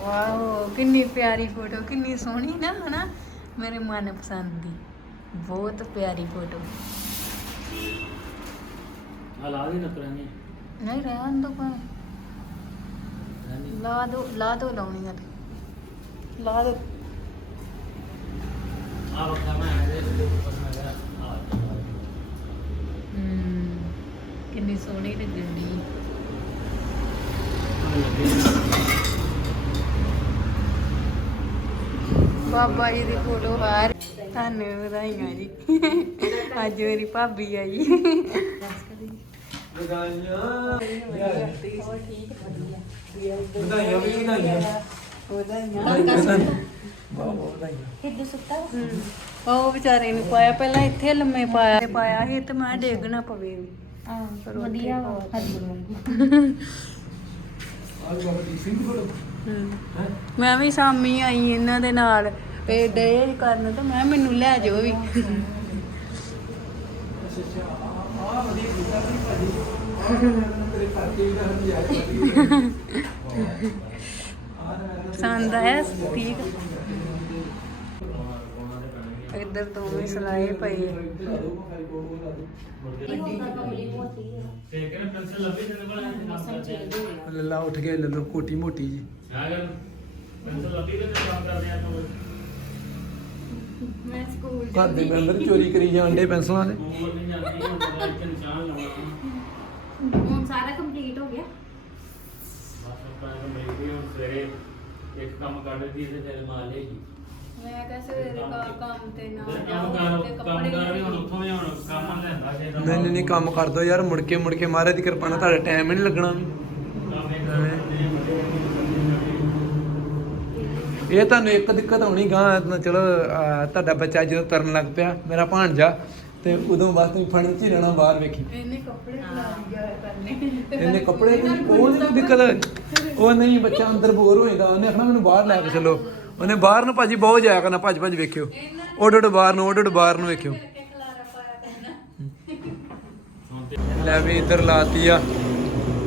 ਵਾਓ, ਕਿੰਨੀ ਪਿਆਰੀ ਫੋਟੋ, ਕਿੰਨੀ ਸੋਹਣੀ ਨਾ, ਹਨਾ? ਮੇਰੇ ਮਨ ਪਸੰਦ ਦੀ। ਬਹੁਤ ਪਿਆਰੀ ਫੋਟੋ ਦੇ ਨਾ ਨਹੀਂ ਰਹਿਣ ਦੋ ਭਾਵੇਂ। ਲਾ ਦੋ ਲਾ ਦੋ ਲਾਉਣੀ ਆ ਤੇ। ਲਾ ਦੋ। ਆ ਵਕਾ ਮੈਂ ਇਹਦੇ ਉੱਪਰ ਮੈਂ ਆ ਹਮ, ਕਿੰਨੀ ਸੋਹਣੀ ਲੱਗਣ ਦੀ ਬਾਬਾ ਜੀ ਦੀ ਫੋਟੋ ਬਾਹਰ ਤੁਹਾਨੂੰ ਵਧਾਈਆਂ ਜੀ। ਅੱਜ ਮੇਰੀ ਭਾਬੀ ਆਈ। ਵਧਾਈਆਂ ਵੀ ਵਧਾਈਆਂ। ਉਹ ਵਿਚਾਰੇ ਨੂੰ ਪਾਇਆ ਪਹਿਲਾਂ ਇੱਥੇ ਲੰਮੇ ਪਾਇਆ ਤੇ ਪਾਇਆ ਸੀ ਤੇ ਮੈਂ ਡੇਗ ਨਾ ਪਵੇ ਵਧੀਆ ਵਾ ਜੀ ਕੋਲ? ਮੈਂ ਵੀ ਸ਼ਾਮੀ ਆਈ ਇਹਨਾਂ ਦੇ ਨਾਲ। ਇਹ ਡੇ ਕਰਨ ਤੇ ਮੈਂ ਮੈਨੂੰ ਲੈ ਜਾਓ ਵੀ। ਪਸੰਦ ਆਇਆ ਠੀਕ। ਇੱਧਰ ਦੋਵੇਂ ਸਲਾਏ ਪਏ ਤੇ ਕਿਹਨੇ ਪੈਨਸਲ ਲੱਭੀ ਤੇਰੇ ਕੋਲ ਐਂ ਕੰਮ ਕਰਦੇ ਆ ਲੱਲਾ ਉੱਠ ਕੇ ਲੈ ਲੋ ਕੋਟੀ ਮੋਟੀ ਜੀ। ਪੈਨਸਲ ਲੱਭੀ ਤੇ ਕੰਮ ਕਰਦੇ ਆ ਆਪਾਂ ਮੈਂ ਸਕੂਲ ਘਰ ਦੇ ਮੈਂਬਰ ਚੋਰੀ ਕਰੀ ਜਾਂਦੇ ਪੈਨਸਲਾਂ ਦੇ। ਹੋਰ ਨਹੀਂ ਜਾਂਦੀ ਹੁਣ ਤਾਂ ਇੱਕ ਨਿਸ਼ਾਨ ਲਾਉਣਾ ਹੁਣ ਸਾਰਾ ਕੰਪਲੀਟ ਹੋ ਗਿਆ। ਬਸ ਆਪਾਂ ਨੂੰ ਮਿਲ ਗਈ ਹੁਣ ਸਵੇਰੇ ਇੱਕ ਕੰਮ ਤੇ ਲੇਗੀ ਮੈਂ ਕਿਹਾ ਸਵੇਰੇ ਕਾ ਕੰਮ ਤੇ ਨਾ ਕੰਮ ਕਰ ਕੰਮ ਕਰ ਵੀ ਹੁਣ ਉੱਥੋਂ ਵੀ ਹੁਣ ਕੰਮ ਲੈਂਦਾ ਜੇ ਨਹੀਂ ਨਹੀਂ ਨਹੀਂ ਕੰਮ ਕਰ ਦੋ ਯਾਰ ਮੁੜ ਕੇ ਮੁੜ ਕੇ ਮਹਾਰਾਜ ਦੀ ਕਿਰਪਾ ਨਾਲ ਤੁਹਾਡਾ ਟਾਈਮ ਹੀ ਨਹੀਂ ਲੱਗਣਾ। ਇਹ ਤੁਹਾਨੂੰ ਇੱਕ ਦਿੱਕਤ ਆਉਣੀ ਗਾਂ ਚਲੋ ਤੁਹਾਡਾ ਬੱਚਾ ਜਦੋਂ ਤਰਨ ਲੱਗ ਪਿਆ ਮੇਰਾ ਭਾਣਜਾ ਤੇ ਉਦੋਂ ਬਸ ਤੁਸੀਂ ਫਣ ਚ ਹੀ ਰਹਿਣਾ ਬਾਹਰ ਵੇਖੀ। ਇਹਨੇ ਕੱਪੜੇ ਕਰਨੇ। ਇਹਨੇ ਕੱਪੜੇ ਕੋਈ ਨਹੀਂ ਦਿੱਕਤ। ਉਹ ਨਹੀਂ ਬੱਚਾ ਅੰਦਰ ਬੋਰ ਹੋ ਜਾਂਦਾ। ਉਹਨੇ ਆਖਣਾ ਮੈਨੂੰ ਬਾਹਰ ਲੈ ਕੇ ਚੱਲੋ। ਉਹਨੇ ਬਾਹਰ ਨੂੰ ਭਾਜੀ ਬਹੁਤ ਜਾਇਆ ਕਰਨਾ ਭੱਜ ਭੱਜ ਵੇਖਿਓ। ਉੱਡ ਉੱਡ ਬਾਹਰ ਨੂੰ ਉੱਡ ਉੱਡ ਬਾਹਰ ਨੂੰ ਵੇਖਿਓ। ਲੈ ਵੀ ਇੱਧਰ ਲਾਤੀ ਆ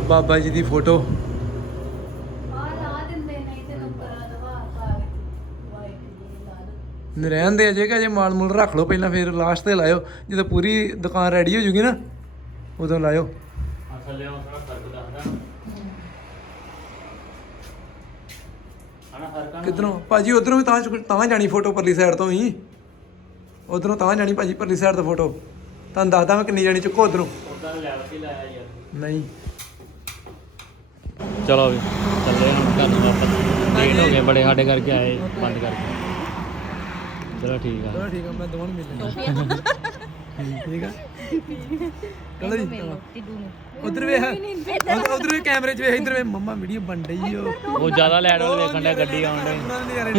ਬਾਬਾ ਜੀ ਦੀ ਫੋਟੋ ਆ ਲਾ ਦਿੰਦੇ ਨਹੀਂ ਤੇ ਨੰਬਰਾਂ ਦਵਾ ਪਾ ਕੇ ਵਾਈਟ ਜੀ ਲਾ ਦੋ ਰਹਿਣ ਦੇ ਅਜੇ ਕਿ ਅਜੇ ਮਾਲ ਮੂਲ ਰੱਖ ਲਓ ਪਹਿਲਾਂ ਫਿਰ ਲਾਸਟ ਤੇ ਲਾਇਓ। ਜਦੋਂ ਪੂਰੀ ਦੁਕਾਨ ਰੈਡੀ ਹੋ ਜੂਗੀ ਨਾ ਉਦੋਂ ਲਾਇਓ। ਆ ਥੱਲੇ ਉਹ ਥੋੜਾ ਫ਼ਰਕ ਦੱਸਦਾ। ਹਣਾ ਫ਼ਰਕ ਆ ਨਾ? ਕਿੱਧਰੋਂ? ਭਾਜੀ ਉਧਰੋਂ ਵੀ ਤਾਂ ਤਾਂ ਜਾਣੀ ਫੋਟੋ ਪਰਲੀ ਸਾਈਡ ਤੋਂ ਹੀ। ਉਧਰੋਂ ਤਾਂ ਜਾਣੀ ਭਾਜੀ ਪਰਲੀ ਸਾਈਡ ਤੋਂ ਫੋਟੋ ਤੁਹਾਨੂੰ ਦੱਸਦਾ ਮੈਂ ਕਿੰਨੀ ਜਾਣੀ ਚੁੱਕੋ ਉਧਰੋਂ। ਨਹੀਂ। ਚਲੋ ਵੀ ਚੱਲੇ ਹੁਣ ਘਰ ਨੂੰ ਵਾਪਸ ਲੇਟ ਹੋ ਗਏ ਬੜੇ ਸਾਡੇ ਕਰਕੇ ਆਏ ਬੰਦ ਕਰਕੇ। ਚਲੋ ਠੀਕ ਆ। ਚਲੋ ਠੀਕ ਆ ਮੈਂ ਦੋਵਾਂ ਨੂੰ ਮਿਲ ਲੈਣਾ ਠੀਕ ਆ? ਚਲੋ ਜੀ ਉਧਰ ਵੇਖ। ਉਧਰ ਵੀ ਕੈਮਰੇ 'ਚ ਵੇਖ ਇਧਰ ਵੇ ਮੰਮਾ ਵੀਡੀਓ ਬਣ ਰਹੀ ਓ। ਉਹ ਜ਼ਿਆਦਾ ਲੈਟ ਵਾਲੇ ਵੇਖਣ ਦਾ ਗੱਡੀ ਆਉਣ ਨੇ ਲਿਆ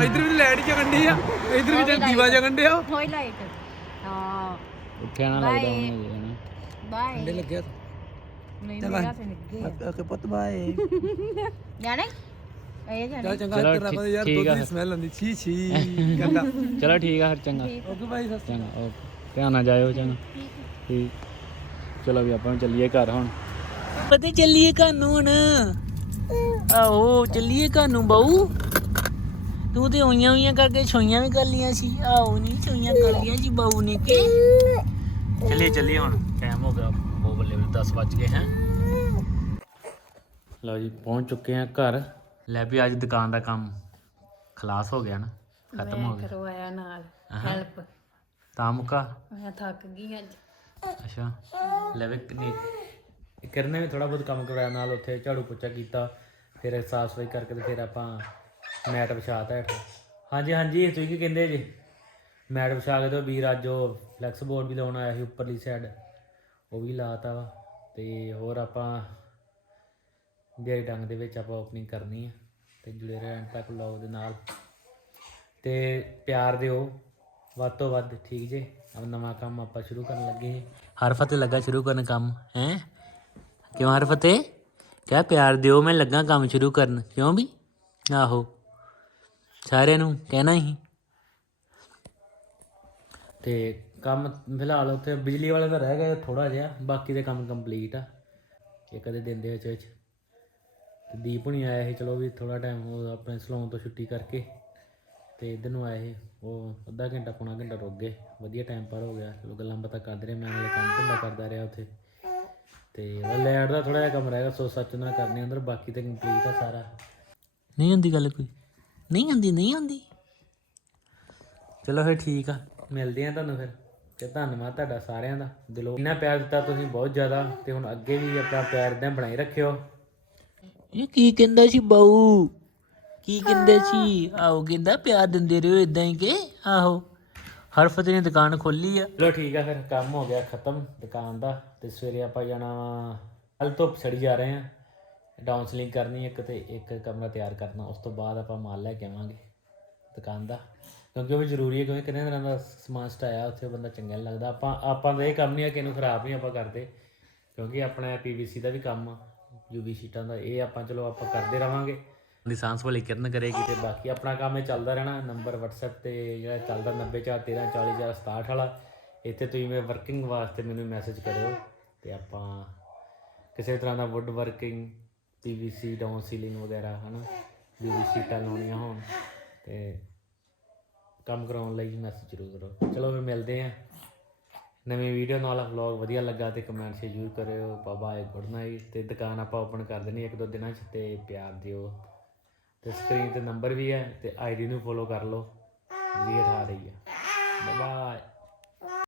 ਇਧਰ ਵੀ ਲਾਈਟ ਜਗਣ ਡਈ ਆ। ਇਧਰ ਵੀ ਚੱਲ ਦੀਵਾ ਜਗਣ ਡਿਆ। ਹੋਈ ਲਾਈਟ ਹਾਂ। ਉੱਠਿਆ ਨਾ ਲੱਗਦਾ ਹੁਣ ਬਾਏ ਠੰਡੇ ਲੱਗਿਆ ਨਹੀਂ ਮੇਰਾ ਸੇ ਨਿੱਗੇ ਓਕੇ ਪੁੱਤ ਬਾਏ ਜਾਣੇ ਇਹ ਜਾਣੇ। ਚੱਲ ਚੰਗਾ ਚਲੋ ਤੇਰਾ ਪਤਾ ਯਾਰ ਠੀਕ ਦੁੱਧ ਆ ਦੀ ਫਿਰ। ਸਮੈਲ ਆਉਂਦੀ। ਛੀ ਛੀ ਕਹਿੰਦਾ ਚਲੋ ਠੀਕ ਆ ਫਿਰ ਚੰਗਾ। ਓਕੇ ਬਾਈ ਸਤਿ ਚੰਗਾ ਓਕੇ। ਧਿਆਨ ਨਾਲ ਜਾਇਓ ਚੰਗਾ। ਠੀਕ ਚਲੋ ਵੀ ਆਪਾਂ ਵੀ ਚੱਲੀਏ ਘਰ ਹੁਣ। ਪਤਾ ਚੱਲੀਏ ਘਰ ਨੂੰ ਹੁਣ। ਆਓ ਚੱਲੀਏ ਘਰ ਨੂੰ ਬਾਊ। ਤੂੰ ਤੇ ਹੋਈਆਂ ਹੋਈਆਂ ਕਰਕੇ ਛੋਈਆਂ ਵੀ ਕਰ ਲੀਆਂ ਸੀ। ਆਓ ਨਹੀਂ ਛੋਈਆਂ ਕਰ ਲੀਆਂ ਜੀ ਬਾਊ ਨੇ ਕਿ। ਚੱਲੀਏ ਚੱਲੀਏ ਹੁਣ। ਟਾਈਮ ਹੋ ਗਿਆ ਬਹੁਤ ਬੱਲੇ ਬੱਲੇ 10 ਵੱਜ ਗਏ ਹੈ। ਲਓ ਜੀ ਪਹੁੰਚ ਚੁੱਕੇ ਹਾਂ ਘਰ। ਲੈ ਵੀ ਅੱਜ ਦੁਕਾਨ ਦਾ ਕੰਮ ਖਲਾਸ ਹੋ ਗਿਆ ਨਾ ਖਤਮ ਹੋ ਗਿਆ। ਕਰਵਾਇਆ ਨਾਲ ਹਾਂ। ਹੈਲਪ ਤਾਂ ਮੁੱਕਾ? ਮੈਂ ਥੱਕ ਗਈ ਅੱਜ। ਅੱਛਾ। ਲੈ ਵੇ ਕਿੰਨੀ ਕਰਨੇ ਵੀ ਥੋੜਾ ਬਹੁਤ ਕੰਮ ਕਰਾਇਆ ਨਾਲ ਉੱਥੇ ਝਾੜੂ ਪੋਚਾ ਕੀਤਾ ਫਿਰ ਸਾਫ਼ ਸਫ਼ਾਈ ਕਰਕੇ ਤੇ ਫਿਰ ਆਪਾਂ ਮੈਟ ਵਿਛਾਤਾ ਹੇਠ ਹਾਂਜੀ ਹਾਂਜੀ ਤੁਸੀਂ ਕੀ ਕਹਿੰਦੇ ਜੀ? ਮੈਟ ਵਿਛਾ ਕੇ ਤੇ ਵੀਰ ਅੱਜ ਉਹ ਫਲੈਕਸ ਬੋਰਡ ਵੀ ਲਾਉਣ ਆਇਆ ਸੀ ਉੱਪਰਲੀ ਸਾਈਡ ਉਹ ਵੀ ਲਾਤਾ ਵਾ ਤੇ ਹੋਰ ਆਪਾਂ ਗਏ ਡੰਗ ਦੇ ਵਿੱਚ ਆਪਾਂ ਓਪਨਿੰਗ ਕਰਨੀ ਆ ਤੇ ਜੁੜੇ ਰਹਿਣ ਤੱਕ ਵਲੌਗ ਦੇ ਨਾਲ। ਤੇ ਪਿਆਰ ਦਿਓ, ਵੱਧ ਤੋਂ ਵੱਧ ਠੀਕ ਜੇ? ਅਬ ਨਵਾਂ ਕੰਮ ਆਪਾਂ ਸ਼ੁਰੂ ਕਰਨ ਲੱਗੇ ਹਰ ਫਤਿਹ ਲੱਗਾ ਸ਼ੁਰੂ ਕਰਨ ਕੰਮ, ਹੈ? ਕਿਉਂ ਹਰ ਫਤਿਹ? ਕਹਿ ਪਿਆਰ ਦਿਓ, ਮੈਂ ਲੱਗਾ ਕੰਮ ਸ਼ੁਰੂ ਕਰਨ। ਕਿਉਂ ਵੀ? ਆਹੋ। ਸਾਰਿਆਂ ਨੂੰ ਕਹਿਣਾ ਹੀ। ਤੇ ਕੰਮ ਫਿਲਹਾਲ ਉੱਥੇ ਬਿਜਲੀ ਵਾਲੇ ਦਾ ਰਹਿ ਗਿਆ ਥੋੜਾ ਜਿਹਾ, ਬਾਕੀ ਦੇ ਕੰਮ ਕੰਪਲੀਟ ਆ। ਇੱਕ ਅੱਧੇ ਦਿਨ ਦੇ ਵਿੱਚ ਵਿੱਚ। ਤੇ ਦੀਪ ਹੁਣੀ ਆਇਆ ਸੀ ਚਲੋ ਵੀ ਥੋੜਾ ਟਾਈਮ ਆਪਣੇ ਸਲੂਨ ਤੋਂ ਛੁੱਟੀ ਕਰਕੇ ਤੇ ਇਧਰ ਨੂੰ ਆਏ ਉਹ ਅੱਧਾ ਘੰਟਾ ਪੌਣਾ ਘੰਟਾ ਰੁਕ ਗਏ। ਵਧੀਆ ਟਾਈਮ ਪਾਰ ਹੋ ਗਿਆ। ਚਲੋ ਗੱਲਾਂ ਬਾਤਾਂ ਕਰਦੇ ਰਹੇ ਮੈਂ ਨਾਲੇ ਕੰਮ ਧੰਦਾ ਕਰਦਾ ਰਿਹਾ ਉੱਥੇ। ਤੇ ਉਹ ਲੈਟ ਦਾ ਥੋੜਾ ਜਿਹਾ ਕੰਮ ਰਹਿ ਗਿਆ ਸੋ ਸੱਚ ਨਾਲ ਕਰਨੇ ਅੰਦਰ ਬਾਕੀ ਤੇ ਕੰਪਲੀਟ ਆ ਸਾਰਾ। ਨਹੀਂ ਹੁੰਦੀ ਗੱਲ ਕੋਈ? ਨਹੀਂ ਹੁੰਦੀ ਨਹੀਂ ਹੁੰਦੀ ਚਲੋ ਫਿਰ ਠੀਕ ਆ। ਮਿਲਦੇ ਆ ਤੁਹਾਨੂੰ ਫਿਰ। ਤੇ ਧੰਨਵਾਦ ਤੁਹਾਡਾ ਸਾਰਿਆਂ ਦਾ। ਦਿਲੋਂ ਇੰਨਾ ਪਿਆਰ ਦਿੱਤਾ ਤੁਸੀਂ ਬਹੁਤ ਜ਼ਿਆਦਾ ਤੇ ਹੁਣ ਅੱਗੇ ਵੀ ਆਪਣਾ ਪਿਆਰ ਇਦਾਂ ਬਣਾਈ ਰੱਖਿਓ। ਇਹ ਕੀ ਕਹਿੰਦਾ ਸੀ ਬਾਊ? ਕੀ ਕਹਿੰਦਾ ਸੀ? ਆਓ ਕਹਿੰਦਾ ਪਿਆਰ ਦਿੰਦੇ ਰਹੋ ਇਦਾਂ ਹੀ ਕਿ ਆਹੋ। ਹਰਫਤ ਨੇ ਦੁਕਾਨ ਖੋਲੀ ਆ। ਚਲੋ ਠੀਕ ਆ ਫਿਰ ਕੰਮ ਹੋ ਗਿਆ ਖਤਮ ਦੁਕਾਨ ਦਾ ਤੇ ਸਵੇਰੇ ਆਪਾਂ ਜਾਣਾ ਕੱਲ ਤੋਂ ਛੜੀ ਜਾ ਰਹੇ ਆ। ਡਾਊਨਸਲਿੰਗ ਕਰਨੀ ਇੱਕ ਤੇ ਇੱਕ ਕਮਰਾ ਤਿਆਰ ਕਰਨਾ ਉਸ ਤੋਂ ਬਾਅਦ ਆਪਾਂ ਮਾਲ ਲੈ ਕੇ ਆਵਾਂਗੇ ਦੁਕਾਨ ਦਾ। ਕਿਉਂਕਿ ਉਹ ਵੀ ਜ਼ਰੂਰੀ ਹੈ ਕਿਉਂਕਿ ਕਿੰਨੇ ਦਿਨਾਂ ਦਾ ਸਮਾਨ ਸਟਾਇਆ ਉੱਥੇ ਬੰਦਾ ਚੰਗਾ ਨਹੀਂ ਲੱਗਦਾ। ਆਪਾਂ ਆਪਾਂ ਦਾ ਇਹ ਕੰਮ ਨਹੀਂ ਹੈ ਕਿ ਇਹਨੂੰ ਖਰਾਬ ਨਹੀਂ ਆਪਾਂ ਕਰਦੇ। ਕਿਉਂਕਿ ਆਪਣਾ ਪੀਵੀਸੀ ਦਾ ਵੀ ਕੰਮ ਆ। ਯੂਵੀ ਸ਼ੀਟਾਂ ਦਾ ਇਹ ਆਪਾਂ ਚਲੋ ਆਪਾਂ ਕਰਦੇ ਰਵਾਂਗੇ। ਨਿਸਾਂਸ ਵਾਲੀ ਕਿਰਨ ਕਰੇਗੀ ਤੇ ਬਾਕੀ ਆਪਣਾ ਕੰਮ ਇਹ ਚੱਲਦਾ ਰਹਿਣਾ। ਨੰਬਰ WhatsApp ਤੇ ਜਿਹੜਾ ਚੱਲਦਾ 9413140467 ਵਾਲਾ। ਇੱਥੇ ਤੁਸੀਂ ਮੇਰੇ ਵਰਕਿੰਗ ਵਾਸਤੇ ਮੈਨੂੰ ਮੈਸੇਜ ਕਰਿਓ। ਤੇ ਆਪਾਂ ਕਿਸੇ ਤਰ੍ਹਾਂ ਦਾ wood working PVC down ceiling ਵਗੈਰਾ ਹਨਾ? ਯੂਵੀ ਸ਼ੀਟਾਂ ਲਾਉਣੀਆਂ ਹੋਣ। ਤੇ ਕੰਮ ਕਰਾਉਣ ਲਈ ਮੈਸੇਜ ਜ਼ਰੂਰ ਕਰੋ। ਚਲੋ ਫਿਰ ਮਿਲਦੇ ਆਂ ਨਵੀਂ ਵੀਡੀਓ ਨਾਲ ਵਲੌਗ ਵਧੀਆ ਲੱਗਾ ਤੇ ਕਮੈਂਟ ਸੇ ਜ਼ਰੂਰ ਕਰਿਓ। ਬਾਏ ਗੁੱਡ ਨਾਈਟ ਤੇ ਦੁਕਾਨ ਆਪਾਂ ਓਪਨ ਕਰ ਦੇਣੀ ਇੱਕ ਦੋ ਦਿਨਾਂ ਚ ਤੇ ਪਿਆਰ ਦਿਓ। ਤੇ ਸਕਰੀਨ ਤੇ ਨੰਬਰ ਵੀ ਹੈ ਤੇ ਆਈਡੀ ਨੂੰ ਫੋਲੋ ਕਰ ਲਓ। ਜਿਹੜੀ ਆ ਰਹੀ ਹੈ ਬਾਬਾ